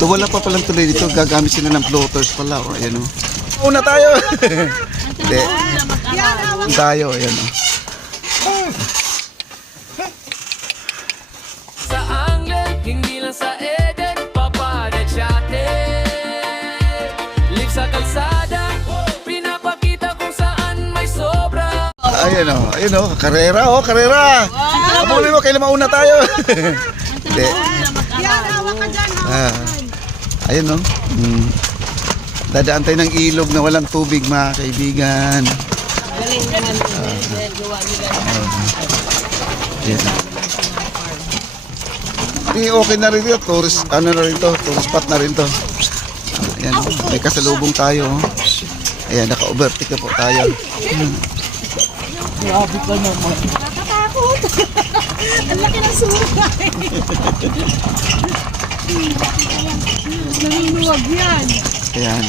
dito. Wala pa palang tuloy dito. Gagamit sila ng floaters pala. O, ayan o. Una tayo. Hindi. Tayo, ayan o. Sa Anglen, hindi lang sa Eden, papanet siya atin. Live sa kalsada, pinapakita kung saan may sobra. Ayan o. Karera o, karera. Abulin mo, kailan mauna tayo. Hindi. Ayan o. Dadaan tayo ng ilog na walang tubig, mga kaibigan. Ayan. Okay na rin ito. Tourist, ano na rin to? Tourist spot na rin to. Ayan, may kasalubong tayo. Ayan, naka-overtake na po tayo. Grabe ka naman. Nakatakot. Ang laki ng sungay. Nanginuwag yan. Ayan.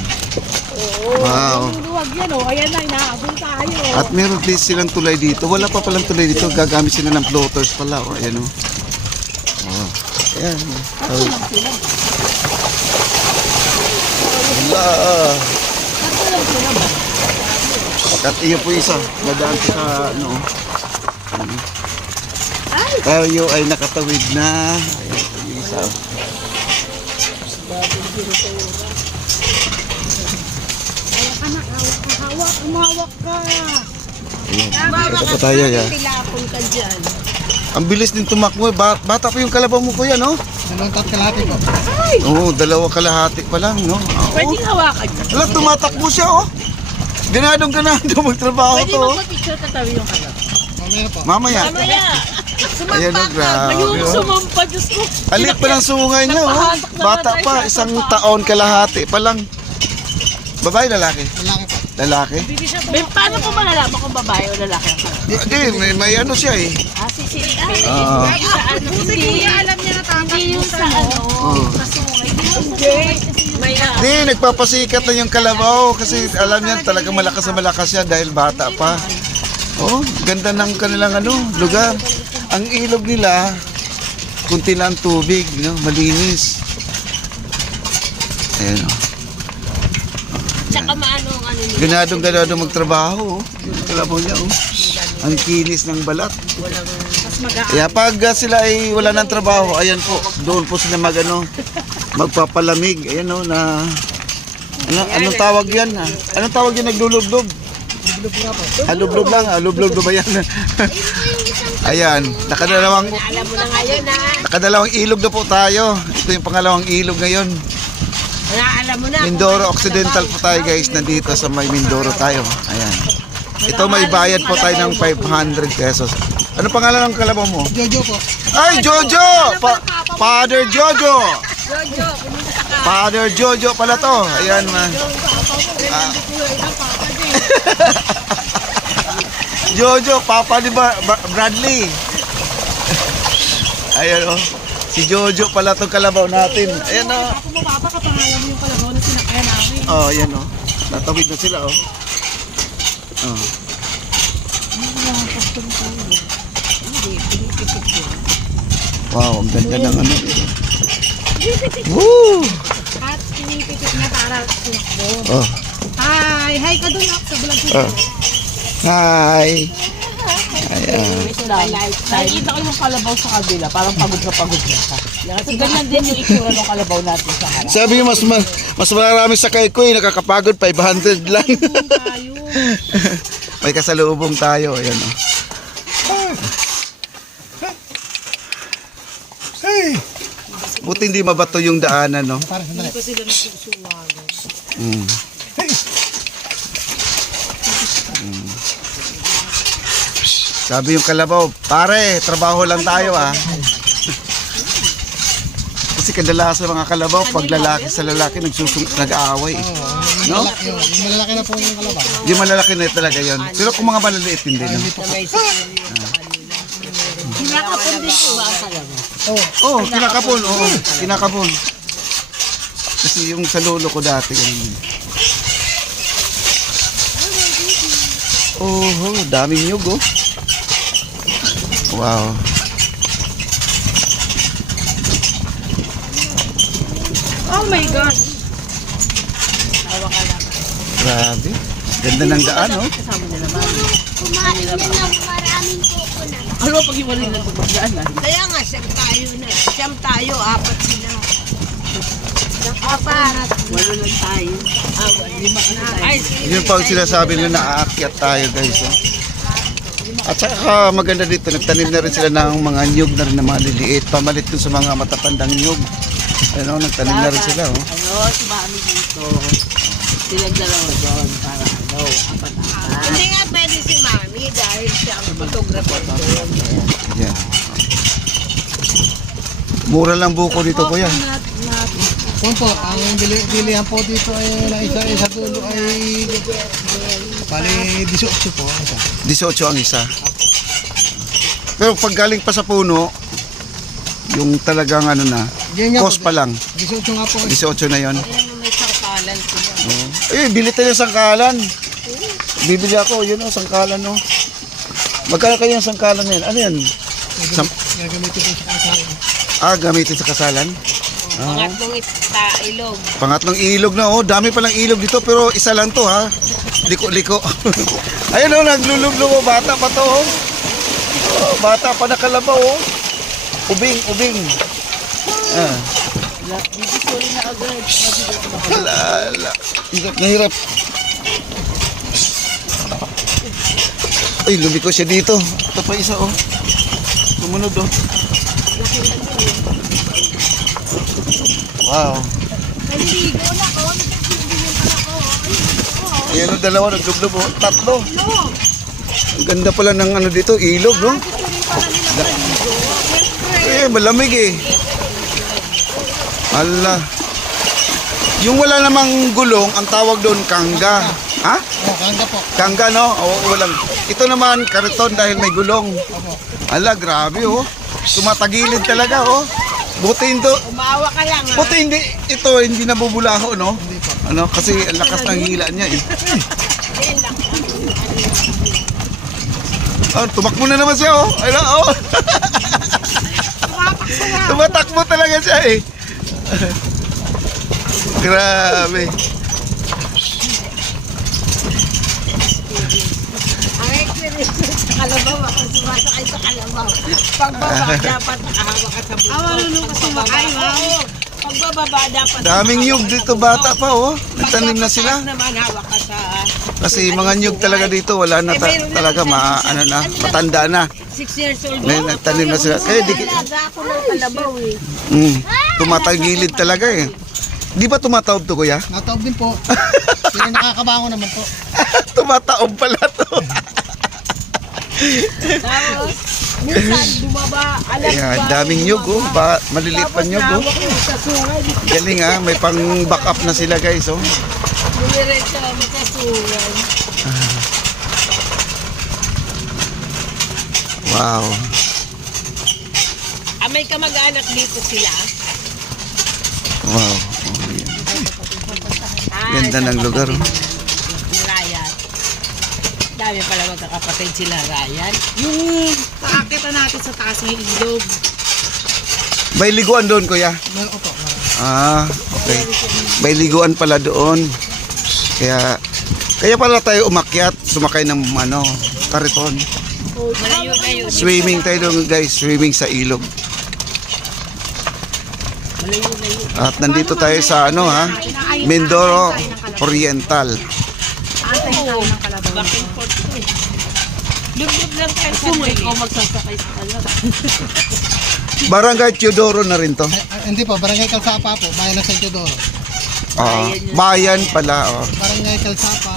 Wow. Nanginuwag yan o. Ayan na, inaabot tayo. At meron din silang tulay dito. Wala pa palang tulay dito. Gagamit sila ng floaters pala. O, ayan o. Oh. Ayan. Oh. Wala. At iyo po isa. Nadaan po sa ano. Tayo ay nakatawid na. Ayan po yung isa. Hawak, umawak ka. Ayan. Ito po tayo. Ayan. Tilapon ka dyan. Ang bilis din tumakbo. Bata pa yung kalabaw mo kuya, no? Dalawang kalahati po. Oo, dalawang kalahati pa lang, no? Pwedeng hawakan ka. Alam, tumatakbo siya, oh. Ganadong magtrabaho Pwede to, oh. magpa-picture katabi yung kalaw. Mamaya po. Mamaya. Mamaya. Ayan, oh, grabe, Ayun, oh. sumampa, Diyos ko. Alit pa ng sungay niya, oh. Bata pa, isang taon kalahati pa lang. Babae, lalaki? Lalaki po. Lalaki? May, paano ko malalaman kung babae o lalaki ang kalaw? Hindi, may ano siya, eh. Sisipin. Ah. Yung sa ano, hindi. alam niya na tama. Hindi yung sa ano, Oh. sa sungay. May Hindi, nagpapasikat na yung kalabaw kasi alam niya talagang malakas na malakas siya dahil bata pa. Oh, ganda ng kanilang ano, lugar. Ang ilog nila, kunti lang tubig, no? Malinis. Ayan, oh. Tsaka maano ang ano nila. Ganadong magtrabaho, oh. Yung kalabaw niya, oh. Ang kinis ng balat. Kaya pag sila ay wala ng trabaho, ayan po, doon po sila magpapalamig. Ayan o, na anong tawag yan? Anong tawag yan, naglulublob? Lublog lang, lublog ba yan? Ayan, nakadalawang Alam mo na ngayon ha. nakadalawang ilog na po tayo. Ito yung pangalawang ilog ngayon. Alam mo na. Mindoro Occidental po tayo guys, nandito sa may Mindoro tayo. Ayan. Ito may bayad po tayo ng 500 pesos. Ano pangalan ng kalabaw mo? Jojo po. Ay, Jojo! Father Jojo! Father Jojo pala to. Ayan, man. Jojo, papa ni Bradley. Ayan, oh. Si Jojo pala tong kalabaw natin. Ayan, oh. Kung mababa ka, pangalan mo yung kalabaw na sinakyan namin. Oh, ayan, oh. Natawid na sila, oh. Oh. Wow, ang ganda ng ano. Woo! At pinipitik na para sinakbo. Oh. Hi! Hi ka dun sa vlog ko. Oh. Hi. Ayan. Nakikita ko yung kalabaw sa kabila, parang pagod na ka. Kasi ganyan din yung itsura ng kalabaw natin sa harap. Sabi niyo mas marami sa kay ko, nakakapagod 500 lang. May kasalubong tayo, ayan oh. Hey! Buti hindi mabato yung daanan, no? Para sandali. Mm. Sabi yung kalabaw, pare, trabaho lang tayo ah. Kasi kadalasan mga kalabaw, pag lalaki sa lalaki, nag-aaway. No? Yung malalaki na po yung kalabaw. Yung malalaki na talaga yun. Pero kung mga malaliit, hindi. No? Kinakapon din po ba ang kalabaw? Oh, kinakapon. Oo, kinakapon. Kasi yung sa lolo ko dati, ganun. Oh, daming nyug, oh. Wow. my God. Grabe. Ganda ng daan, oh. Kasama niya naman. Kumain na ng maraming coconut. Ano pag iwalay na ito magdaan na? Kaya nga, siyam tayo, apat sila. Apat. Walo lang tayo. Lima ka na tayo. Ay, Yun pa ang sinasabi nila na aakyat tayo, guys, oh. At saka maganda dito, nagtanim na rin sila ng mga niyog na rin na maliliit. Pamalit dun sa mga matatandang niyog. Ano, nagtanim na rin sila, oh. Ano, si Mami dito. Silang dalawa doon para apat-apat. hindi nga pwede si Mami dahil siya ang photographer doon. Yan. Mura lang buko dito, kuya. Kung po, ang bilihan po dito ay na isa dulo ay bali 18 po. Isa. 18 ang isa. Pero pag galing pa sa puno, yung talagang ano na, Yan nga cost po, pa lang. 18 nga po. 18 na yon. May sangkalan sila. Eh, bili tayo ng sangkalan. Bibili ako, yun o, sangkalan o. Magkano kayo yung sangkalan na yan? Ano yan? Gagamitin po sa kasalan. Gamitin sa kasalan? Pangatlong ilog. Pangatlong ilog na, oh. Dami palang ilog dito, pero isa lang to, ha? Liko-liko. Ayun o, naglulublo, oh. Bata pa to, oh. Oh, bata pa na kalabaw, oh. Ubing. Sorry na agad. Lala. Hirap na hirap. Ay, lumiko siya dito. Ito pa isa, oh. Sumunod, oh. Wow. Naligo na ko. Nagsisigilin pala ko. Ayan, oh, dalawa, naglublob, oh. Tatlo. Ang ganda pala ng ano dito, ilog, no? Malamig, eh. Ala. Yung wala namang gulong, ang tawag doon kangga. Ha? Oh, kanga po. Kangga, no? Oo, walang. Ito naman, kariton dahil may gulong. Ala, grabe, oh. Tumatagilid talaga, oh. Buti hindi. Umawa ka lang, ha? Buti hindi. Ito, hindi nabubulaho, no? Ano? Kasi ang lakas ng hila niya, eh. Oh, tumakbo na naman siya, oh. Ayun, oh. Tumatakbo talaga siya, eh. Grabe. Ang experience sa kalabaw, ako sumasakay sa kalabaw. Pagbaba, dapat nakahawak ka sa buto. Marunong ka sumakay, ma'am. Oo. Pagbababa, dapat Daming nyug dito, bata pa, oh. Nagtanim na sila. naman hawak ka sa... Kasi mga nyug talaga dito, wala na talaga ano na, matanda na. 6 years old. May nagtanim na sila. Kaya di, Alaga ako ng kalabaw, eh. tumatagilid talaga, eh. Di ba tumataob to, kuya? Nataob din po. Pero nakakabango naman po. Tumataob pala to. Tapos, minsan bumaba, alas Ayan, daming nyug, oh. Maliliit pa nyug, oh. hawak mo sa sungay. Galing, ah. May pang back up na sila, guys, oh. Bumiretso kami sa sungay. Wow. May kamag-anak dito sila. Wow. Ganda ng lugar, oh. Ryan. Dami pala magkakapatid sila, Ryan. Yung paakita natin sa taas ng ilog. May liguan doon, kuya. Meron po. Okay. May liguan pala doon. Kaya pala tayo umakyat, sumakay ng kariton. Malayo-layo. Swimming tayo doon, guys. Swimming sa ilog. At nandito tayo sa Mindoro Oriental. Antay tayo ng kalabaw. Back and forth ko, eh. Lubog lang tayo sa Kung ikaw magsasakay sa kanya. Barangay Teodoro na rin to. Hindi po, Barangay Kalsapa po, Bayan ng San Teodoro. Bayan pala. Oh. Barangay Kalsapa,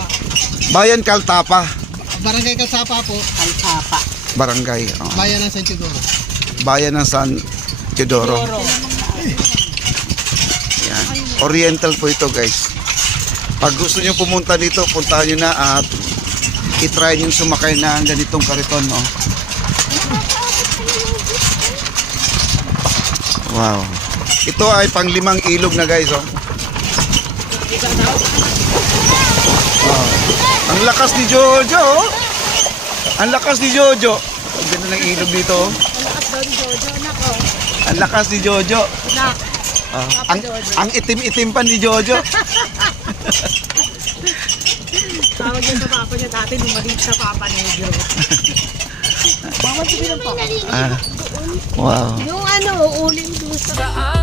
Bayan Kaltapa. Barangay Kalsapa po, Kalsapa. Barangay. Oh. Bayan ng San Teodoro. Bayan ng San Teodoro. Yan. Oriental po ito, guys. Pag gusto nyo pumunta dito, puntahan nyo na at itry nyo sumakay na ganitong kariton. Oh. Wow. Ito ay pang-5 ilog na, guys. Oh. Wow. Ang lakas ni Jojo. Oh. Ang lakas ni Jojo. Ang ganda ng ilog dito. Oh. Malakas doon, Jojo. Nako. Ang lakas ni Jojo. Nak. Ang itim-itim pa ni Jojo. Tawag yan sa papa niya dati, lumalik sa papa negro. Wow. Yung uling doon sa Saan